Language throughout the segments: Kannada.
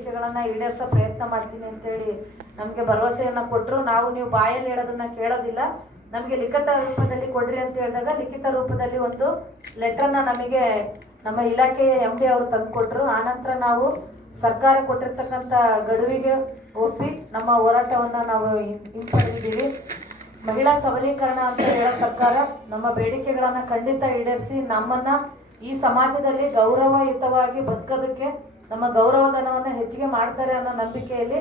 ಬೇಡಿಕೆಗಳನ್ನು ಈಡೇರಿಸೋ ಪ್ರಯತ್ನ ಮಾಡ್ತೀನಿ ಅಂತೇಳಿ ನಮಗೆ ಭರವಸೆಯನ್ನು ಕೊಟ್ಟರು. ನೀವು ಬಾಯಲ್ಲಿ ಹೇಳೋದನ್ನ ಕೇಳೋದಿಲ್ಲ, ನಮಗೆ ಲಿಖಿತ ರೂಪದಲ್ಲಿ ಕೊಡ್ರಿ ಅಂತ ಹೇಳಿದಾಗ ಲಿಖಿತ ರೂಪದಲ್ಲಿ ಒಂದು ಲೆಟ್ರನ್ನ ನಮಗೆ ನಮ್ಮ ಇಲಾಖೆಯ MD ಅವರು ತಂದು ಕೊಟ್ಟರು. ಆನಂತರ ನಾವು ಸರ್ಕಾರ ಕೊಟ್ಟಿರ್ತಕ್ಕಂಥ ಗಡುವಿಗೆ ಒಪ್ಪಿ ನಮ್ಮ ಹೋರಾಟವನ್ನು ನಾವು ಹಿಂಪಡೆದಿದ್ದೀವಿ. ಮಹಿಳಾ ಸಬಲೀಕರಣ ಅಂತ ಹೇಳೋ ಸರ್ಕಾರ ನಮ್ಮ ಬೇಡಿಕೆಗಳನ್ನು ಖಂಡಿತ ಈಡೇರಿಸಿ ನಮ್ಮನ್ನು ಈ ಸಮಾಜದಲ್ಲಿ ಗೌರವಯುತವಾಗಿ ಬದುಕೋದಕ್ಕೆ ನಮ್ಮ ಗೌರವಧನವನ್ನು ಹೆಚ್ಚಿಗೆ ಮಾಡ್ತಾರೆ ಅನ್ನೋ ನಂಬಿಕೆಯಲ್ಲಿ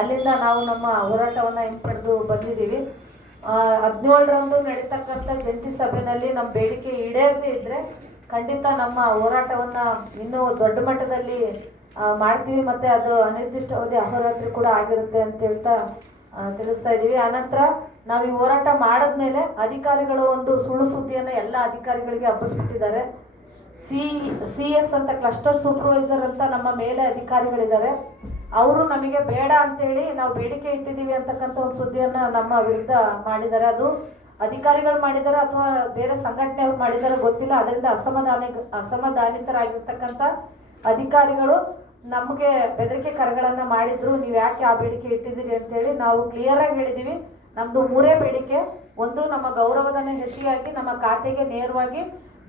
ಅಲ್ಲಿಂದ ನಾವು ನಮ್ಮ ಹೋರಾಟವನ್ನು ಹಿಂಪಡೆದು ಬಂದಿದ್ದೀವಿ. 17ರಂದು ನಡೀತಕ್ಕಂಥ ಜಂಟಿ ಸಭೆಯಲ್ಲಿ ನಮ್ಮ ಬೇಡಿಕೆ ಈಡೇರದೇ ಇದ್ದರೆ ಖಂಡಿತ ನಮ್ಮ ಹೋರಾಟವನ್ನು ಇನ್ನೂ ದೊಡ್ಡ ಮಟ್ಟದಲ್ಲಿ ಮಾಡ್ತೀವಿ, ಮತ್ತು ಅದು ಅನಿರ್ದಿಷ್ಟಾವಧಿ ಅಹೋರಾತ್ರಿ ಕೂಡ ಆಗಿರುತ್ತೆ ಅಂತ ಹೇಳ್ತಾ ತಿಳಿಸ್ತಾ ಇದ್ದೀವಿ. ಆನಂತರ ನಾವು ಈ ಹೋರಾಟ ಮಾಡಿದ್ಮೇಲೆ ಅಧಿಕಾರಿಗಳು ಒಂದು ಸುಳ್ಳು ಸುದ್ದಿಯನ್ನು ಎಲ್ಲ ಅಧಿಕಾರಿಗಳಿಗೆ ಹಬ್ಬಿಸ್ಬಿಟ್ಟಿದ್ದಾರೆ. CS ಅಂತ ಕ್ಲಸ್ಟರ್ ಸೂಪರ್ವೈಸರ್ ಅಂತ ನಮ್ಮ ಮೇಲೆ ಅಧಿಕಾರಿಗಳಿದ್ದಾರೆ. ಅವರು ನಮಗೆ ಬೇಡ ಅಂತೇಳಿ ನಾವು ಬೇಡಿಕೆ ಇಟ್ಟಿದ್ದೀವಿ ಅಂತಕ್ಕಂಥ ಒಂದು ಸುದ್ದಿಯನ್ನು ನಮ್ಮ ವಿರುದ್ಧ ಮಾಡಿದ್ದಾರೆ. ಅದು ಅಧಿಕಾರಿಗಳು ಮಾಡಿದಾರೆ ಅಥವಾ ಬೇರೆ ಸಂಘಟನೆಯವ್ರು ಮಾಡಿದಾರೆ ಗೊತ್ತಿಲ್ಲ. ಅದರಿಂದ ಅಸಮಾಧಾನಿತರಾಗಿರ್ತಕ್ಕಂಥ ಅಧಿಕಾರಿಗಳು ನಮಗೆ ಬೆದರಿಕೆ ಕರೆಗಳನ್ನು ಮಾಡಿದ್ರು. ನೀವು ಯಾಕೆ ಆ ಬೇಡಿಕೆ ಇಟ್ಟಿದ್ದೀರಿ ಅಂತೇಳಿ ನಾವು ಕ್ಲಿಯರಾಗಿ ಹೇಳಿದ್ದೀವಿ. ನಮ್ಮದು 3 ಬೇಡಿಕೆ. ಒಂದು, ನಮ್ಮ ಗೌರವಧನ ಹೆಚ್ಚಿಗಾಗಿ ನಮ್ಮ ಖಾತೆಗೆ ನೇರವಾಗಿ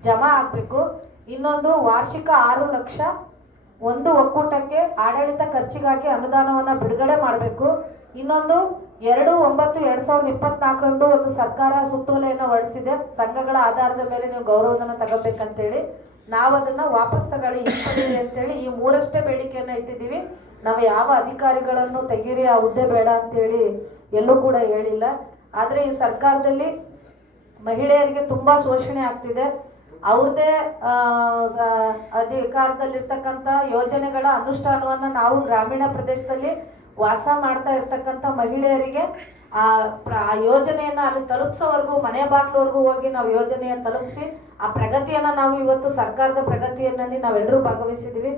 ಜಮಾ ಆಗಬೇಕು. ಇನ್ನೊಂದು, ವಾರ್ಷಿಕ 6 ಲಕ್ಷ ಒಂದು ಒಕ್ಕೂಟಕ್ಕೆ ಆಡಳಿತ ಖರ್ಚಿಗಾಗಿ ಅನುದಾನವನ್ನು ಬಿಡುಗಡೆ ಮಾಡಬೇಕು. ಇನ್ನೊಂದು, 2/9/2024 ಒಂದು ಸರ್ಕಾರ ಸುತ್ತೋಲೆಯನ್ನು ಹೊರಡಿಸಿದೆ, ಸಂಘಗಳ ಆಧಾರದ ಮೇಲೆ ನೀವು ಗೌರವಧನ ತಗೋಬೇಕಂತೇಳಿ. ನಾವು ಅದನ್ನು ವಾಪಸ್ ತಗೊಳ್ಳಿ, ಹಿಂಪಡೀರಿ ಅಂತೇಳಿ ಈ 3 ಬೇಡಿಕೆಯನ್ನು ಇಟ್ಟಿದ್ದೀವಿ. ನಾವು ಯಾವ ಅಧಿಕಾರಿಗಳನ್ನು ತೆಗೀರಿ, ಆ ಹುದ್ದೆ ಬೇಡ ಅಂತೇಳಿ ಎಲ್ಲೂ ಕೂಡ ಹೇಳಿಲ್ಲ. ಆದರೆ ಈ ಸರ್ಕಾರದಲ್ಲಿ ಮಹಿಳೆಯರಿಗೆ ತುಂಬ ಶೋಷಣೆ ಆಗ್ತಿದೆ. ಅವ್ರದ್ದೇ ಅಧಿಕಾರದಲ್ಲಿರ್ತಕ್ಕಂಥ ಯೋಜನೆಗಳ ಅನುಷ್ಠಾನವನ್ನು ನಾವು ಗ್ರಾಮೀಣ ಪ್ರದೇಶದಲ್ಲಿ ವಾಸ ಮಾಡ್ತಾ ಇರ್ತಕ್ಕಂಥ ಮಹಿಳೆಯರಿಗೆ ಆ ಯೋಜನೆಯನ್ನು ಅಲ್ಲಿ ತಲುಪಿಸೋವರೆಗೂ, ಮನೆ ಬಾಗಿಲವರೆಗೂ ಹೋಗಿ ನಾವು ಯೋಜನೆಯನ್ನು ತಲುಪಿಸಿ ಆ ಪ್ರಗತಿಯನ್ನು ನಾವು ಇವತ್ತು ಸರ್ಕಾರದ ಪ್ರಗತಿಯಲ್ಲಿ ನಾವೆಲ್ಲರೂ ಭಾಗವಹಿಸಿದ್ದೀವಿ.